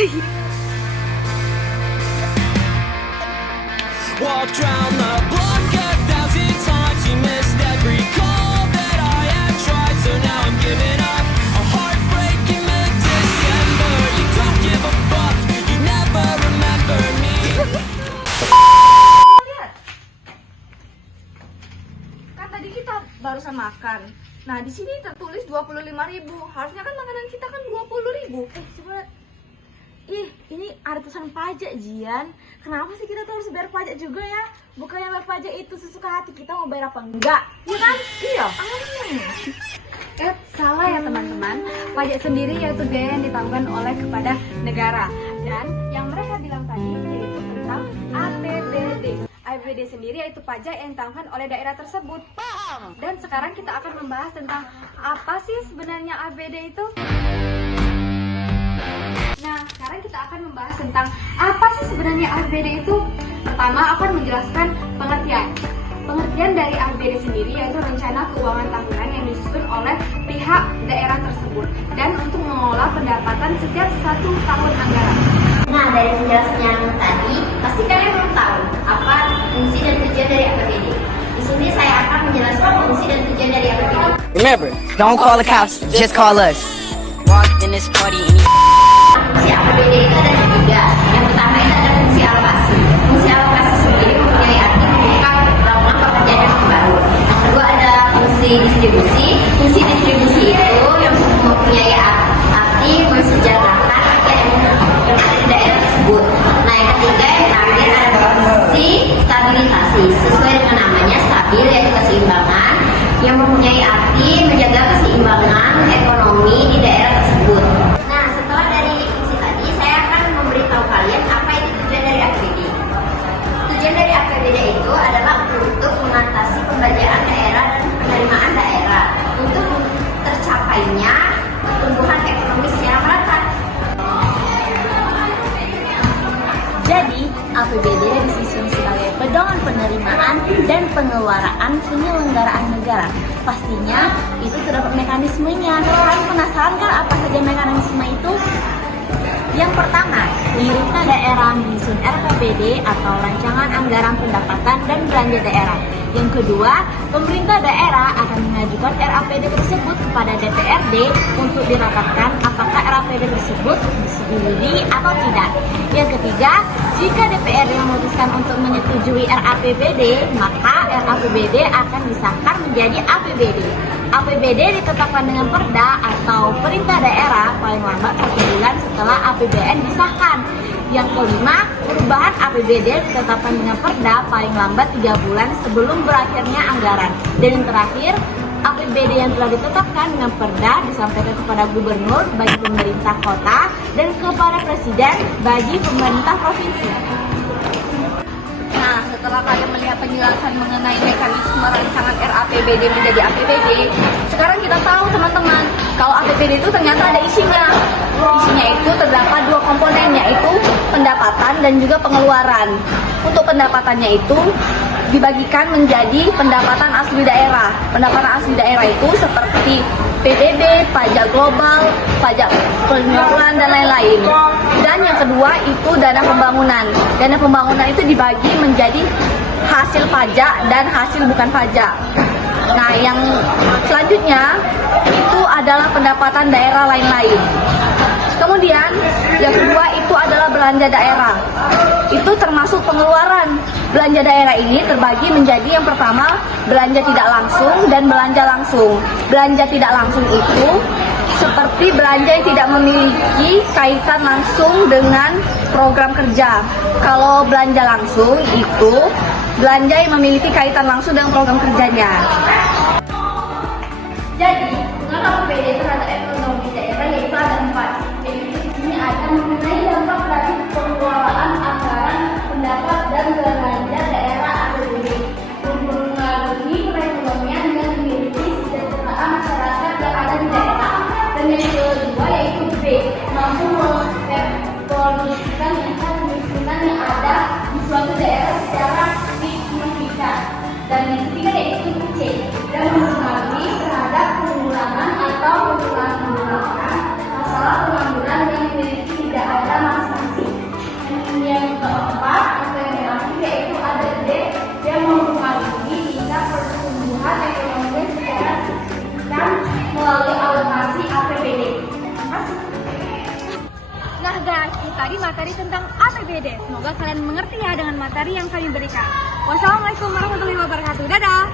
Walked round the block 1,000 times. You missed every call that I had tried. So now I'm giving up. A heartbreak in mid-December. You don't give a fuck. You never remember me. Lihat. Kan tadi kita barusan makan. Nah, di sini tertulis 25.000. Harusnya kan makanan kita kan 20.000. Coba. Ih, ini ada tulisan pajak, Jian. Kenapa sih kita tuh harus bayar pajak juga ya? Bukannya bayar pajak itu sesuka hati kita mau bayar apa enggak? Iya kan? Iya. Salah ya teman-teman. Pajak sendiri yaitu biaya yang ditanggung oleh kepada negara. Dan yang mereka bilang tadi yaitu tentang APBD. APBD sendiri yaitu pajak yang ditanggung oleh daerah tersebut. Dan sekarang kita akan membahas tentang apa sih sebenarnya APBD itu? Nah, sekarang kita akan membahas tentang apa sih sebenarnya APBD itu. Pertama, akan menjelaskan pengertian. Pengertian dari APBD sendiri yaitu rencana keuangan tahunan yang disusun oleh pihak daerah tersebut dan untuk mengelola pendapatan setiap 1 tahun anggaran. Nah, dari penjelasan yang tadi, pasti kalian belum tahu apa fungsi dan tujuan dari APBD. Di sini saya akan menjelaskan fungsi dan tujuan dari APBD. Remember, don't call the cops, just call us. Walked in this party and Fungsi APBD itu ada 3. Yang pertama itu ada fungsi alokasi. Fungsi alokasi sendiri mempunyai arti membuka lapangan pekerjaan yang baru. Yang kedua ada fungsi distribusi. Fungsi distribusi itu yang mempunyai arti mensejahterakan rakyat yang ada di daerah tersebut. Nah, yang ketiga yang terakhir ada fungsi stabilisasi. Sesuai dengan namanya, stabil yaitu keseimbangan yang mempunyai arti menjaga keseimbangan ekonomi di daerah tersebut. Nah, setelah dari fungsi tadi, saya akan memberitahu kalian apa itu tujuan dari APBD. Tujuan dari APBD itu adalah untuk mengatasi pembajakan daerah dan penerimaan daerah untuk tercapainya pertumbuhan ekonomi secara merata. Jadi, APBD disusun sebagai pedoman penerimaan dan pengeluaran penyelenggaraan negara. Pastinya itu terdapat mekanismenya. Kalian penasaran kan apa saja mekanisme itu? Yang pertama, pemerintah daerah menyusun RAPBD atau Rancangan Anggaran Pendapatan dan Belanja Daerah. Yang kedua, pemerintah daerah akan mengajukan RAPBD tersebut kepada DPRD untuk dirapatkan apakah RAPBD tersebut disetujui atau tidak. Yang ketiga, jika DPRD memutuskan untuk menyetujui RAPBD, maka RAPBD akan disahkan menjadi APBD. APBD ditetapkan dengan Perda atau perintah daerah paling lambat 1 bulan setelah APBN disahkan. Yang kelima, perubahan APBD ditetapkan dengan Perda paling lambat 3 bulan sebelum berakhirnya anggaran. Dan yang terakhir, APBD yang telah ditetapkan dengan Perda disampaikan kepada gubernur bagi pemerintah kota dan kepada presiden bagi pemerintah provinsi. Nah, setelah kalian melihat penjelasan mengenai mekanisme rancangan RAPBD menjadi APBD, sekarang kita tahu teman-teman, kalau APBD itu ternyata ada isinya. Isinya itu terdapat 2 komponen, yaitu pendapatan dan juga pengeluaran. Untuk pendapatannya itu dibagikan menjadi pendapatan asli daerah. Pendapatan asli daerah itu seperti PBB, pajak global, pajak pengeluaran, dan lain-lain. Dan yang kedua itu dana pembangunan. Dana pembangunan itu dibagi menjadi hasil pajak dan hasil bukan pajak. Nah, yang selanjutnya itu adalah pendapatan daerah lain-lain. Kemudian yang kedua itu adalah belanja daerah. Itu termasuk pengeluaran. Belanja daerah ini terbagi menjadi yang pertama belanja tidak langsung dan belanja langsung. Belanja tidak langsung itu seperti belanja yang tidak memiliki kaitan langsung dengan program kerja. Kalau belanja langsung itu belanja yang memiliki kaitan langsung dengan program kerjanya. Jadi, pengaruh APBD terhadap ekonomi daerah yaitu ada 4. Jadi di sini ada mengenai dampak dari pengelolaan anggaran, pendapat dan belanja daerah APBD, mempengaruhi perekonomian dan memiliki kesejahteraan masyarakat yang ada di daerah. Dan yang kedua yaitu B, mampu memprediksikan tingkat kemiskinan yang ada di suatu daerah secara signifikan. Dan yang ketiga yaitu C, dan mempengaruhi terhadap penggunaan atau penggunaan masalah pengangguran yang memiliki tidak ada Semoga kalian mengerti ya dengan materi yang kami berikan. Wassalamualaikum warahmatullahi wabarakatuh. Dadah!